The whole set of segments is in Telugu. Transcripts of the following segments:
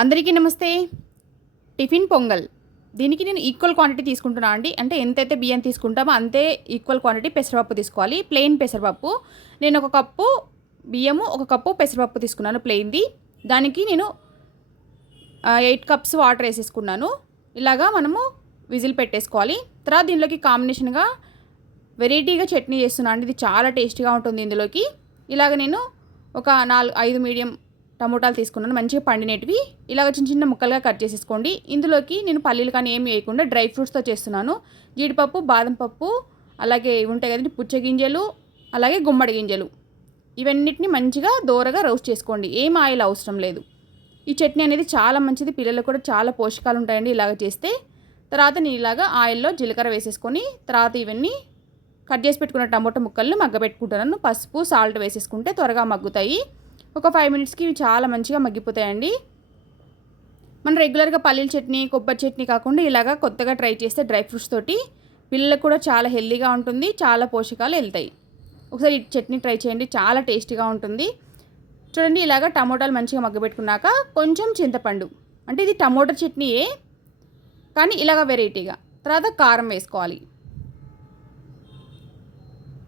అందరికీ నమస్తే. టిఫిన్ పొంగల్. దీనికి నేను ఈక్వల్ క్వాంటిటీ తీసుకుంటున్నాను అండి. అంటే ఎంతైతే బియ్యం తీసుకుంటామో అంతే ఈక్వల్ క్వాంటిటీ పెసరపప్పు తీసుకోవాలి. ప్లెయిన్ పెసరపప్పు. నేను ఒక కప్పు బియ్యము ఒక కప్పు పెసరపప్పు తీసుకున్నాను ప్లెయిన్ది. దానికి నేను ఎయిట్ కప్స్ వాటర్ వేసేసుకున్నాను. ఇలాగా మనము విజిల్ పెట్టేసుకోవాలి. తర్వాత దీనిలోకి కాంబినేషన్గా వెరైటీగా చట్నీ చేస్తున్నాను అండి. ఇది చాలా టేస్టీగా ఉంటుంది ఇందులోకి. ఇలాగ నేను ఒక నాలుగు ఐదు మీడియం టమోటాలు తీసుకున్నాను మంచిగా పండినటివి ఇలాగ చిన్న చిన్న ముక్కలుగా కట్ చేసేసుకోండి. ఇందులోకి నేను పల్లీలు కానీ ఏమి వేయకుండా డ్రై ఫ్రూట్స్తో చేస్తున్నాను. జీడిపప్పు బాదం పప్పు అలాగే ఉంటాయి కదండి పుచ్చగింజలు అలాగే గుమ్మడి గింజలు. ఇవన్నిటిని మంచిగా దోరగా రోస్ట్ చేసుకోండి. ఏం ఆయిల్ అవసరం లేదు. ఈ చట్నీ అనేది చాలా మంచిది. పిల్లలకు కూడా చాలా పోషకాలు ఉంటాయండి ఇలాగ చేస్తే. తర్వాత నేను ఇలాగ ఆయిల్లో జీలకర్ర వేసేసుకొని తర్వాత ఇవన్నీ కట్ చేసి పెట్టుకున్న టమోటా ముక్కల్ని మగ్గబెట్టుకుంటున్నాను. పసుపు సాల్ట్ వేసేసుకుంటే త్వరగా మగ్గుతాయి. ఒక ఫైవ్ మినిట్స్కి ఇవి చాలా మంచిగా మగ్గిపోతాయండి. మనం రెగ్యులర్గా పల్లీల చట్నీ కొబ్బరి చట్నీ కాకుండా ఇలాగా కొత్తగా ట్రై చేస్తే డ్రై ఫ్రూట్స్ తోటి పిల్లలకు కూడా చాలా హెల్దీగా ఉంటుంది చాలా పోషకాలు వెళ్తాయి. ఒకసారి ఈ చట్నీ ట్రై చేయండి చాలా టేస్టీగా ఉంటుంది. చూడండి ఇలాగ టమోటాలు మంచిగా మగ్గబెట్టుకున్నాక కొంచెం చింతపండు. అంటే ఇది టమోటా చట్నీయే కానీ ఇలాగ వెరైటీగా తర్వాత కారం వేసుకోవాలి.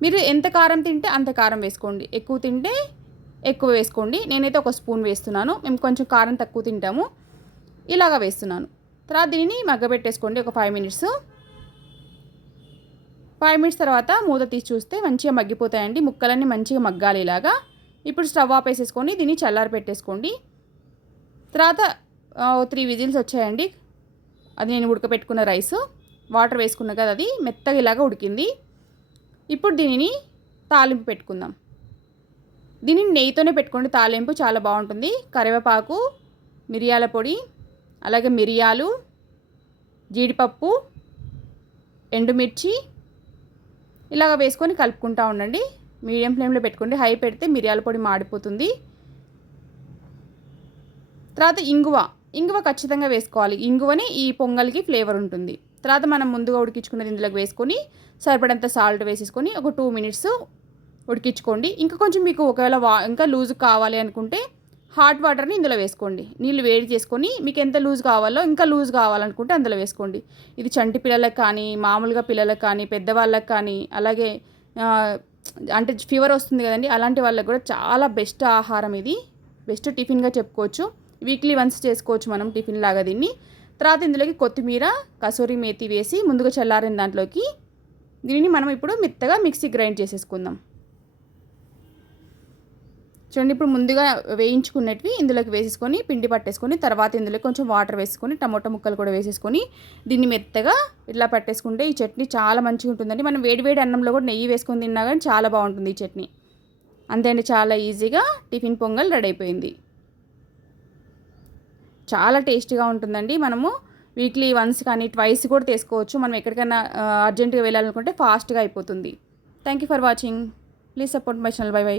మీరు ఎంత కారం తింటే అంత కారం వేసుకోండి. ఎక్కువ తింటే ఎక్కువ వేసుకోండి. నేనైతే ఒక స్పూన్ వేస్తున్నాను. మేము కొంచెం కారం తక్కువ తింటాము. ఇలాగా వేస్తున్నాను. తర్వాత దీనిని మగ్గబెట్టేసుకోండి. ఒక ఫైవ్ మినిట్స్ ఫైవ్ మినిట్స్ తర్వాత మూత తీసి చూస్తే మంచిగా మగ్గిపోతాయండి. ముక్కలన్నీ మంచిగా మగ్గాలి ఇలాగా. ఇప్పుడు స్టవ్ ఆఫ్ వేసేసుకొని దీన్ని చల్లారి పెట్టేసుకోండి. తర్వాత త్రీ విజిల్స్ వచ్చాయండి. అది నేను ఉడకపెట్టుకున్న రైస్. వాటర్ వేసుకున్నా కదా అది. మెత్తగా ఇలాగా ఉడికింది. ఇప్పుడు దీనిని తాలింపు పెట్టుకుందాం. దీనిని నెయ్యితోనే పెట్టుకోండి. తాలింపు చాలా బాగుంటుంది. కరివేపాకు మిరియాల పొడి అలాగే మిరియాలు జీడిపప్పు ఎండుమిర్చి ఇలాగ వేసుకొని కలుపుకుంటూ ఉండండి. మీడియం ఫ్లేమ్లో పెట్టుకోండి హై పెడితే మిరియాల పొడి మాడిపోతుంది. తర్వాత ఇంగువ. ఇంగువ ఖచ్చితంగా వేసుకోవాలి. ఇంగువని ఈ పొంగల్కి ఫ్లేవర్ ఉంటుంది. తర్వాత మనం ముందుగా ఉడికించుకున్నది ఇందులోకి వేసుకొని సరిపడంత సాల్ట్ వేసేసుకొని ఒక టూ మినిట్స్ ఉడికించుకోండి. ఇంకా కొంచెం మీకు ఒకవేళ వా ఇంకా లూజ్ కావాలి అనుకుంటే హాట్ వాటర్ని ఇందులో వేసుకోండి. నీళ్ళు వేడి చేసుకొని మీకు ఎంత లూజ్ కావాలో ఇంకా లూజ్ కావాలనుకుంటే అందులో వేసుకోండి. ఇది చంటి పిల్లలకు కానీ మామూలుగా పిల్లలకు కానీ పెద్దవాళ్ళకి కానీ అలాగే అంటే ఫీవర్ వస్తుంది కదండి అలాంటి వాళ్ళకి కూడా చాలా బెస్ట్ ఆహారం ఇది. బెస్ట్ టిఫిన్గా చెప్పుకోవచ్చు. వీక్లీ వన్స్ చేసుకోవచ్చు మనం టిఫిన్ లాగా దీన్ని. తర్వాత ఇందులోకి కొత్తిమీర కసూరి మేతి వేసి ముందుగా చల్లారిన దాంట్లోకి దీనిని మనం ఇప్పుడు మెత్తగా మిక్సీ గ్రైండ్ చేసేసుకుందాం. చూడండి ఇప్పుడు ముందుగా వేయించుకున్నవి ఇందులోకి వేసేసుకొని పిండి పట్టేసుకొని తర్వాత ఇందులో కొంచెం వాటర్ వేసుకొని టమోటా ముక్కలు కూడా వేసేసుకొని దీన్ని మెత్తగా ఇట్లా పట్టేసుకుంటే ఈ చట్నీ చాలా మంచిగా ఉంటుందండి. మనం వేడివేడి అన్నంలో కూడా నెయ్యి వేసుకొని తిన్నా కానీ చాలా బాగుంటుంది ఈ చట్నీ. అంతే అండి చాలా ఈజీగా టిఫిన్ పొంగల్ రెడీ అయిపోయింది. చాలా టేస్టీగా ఉంటుందండి. మనము వీక్లీ వన్స్ కానీ ట్వైస్ కూడా తీసుకోవచ్చు. మనం ఎక్కడికైనా అర్జెంటుగా వెళ్ళాలనుకుంటే ఫాస్ట్గా అయిపోతుంది. Thank you for watching. Please support my channel. Bye bye.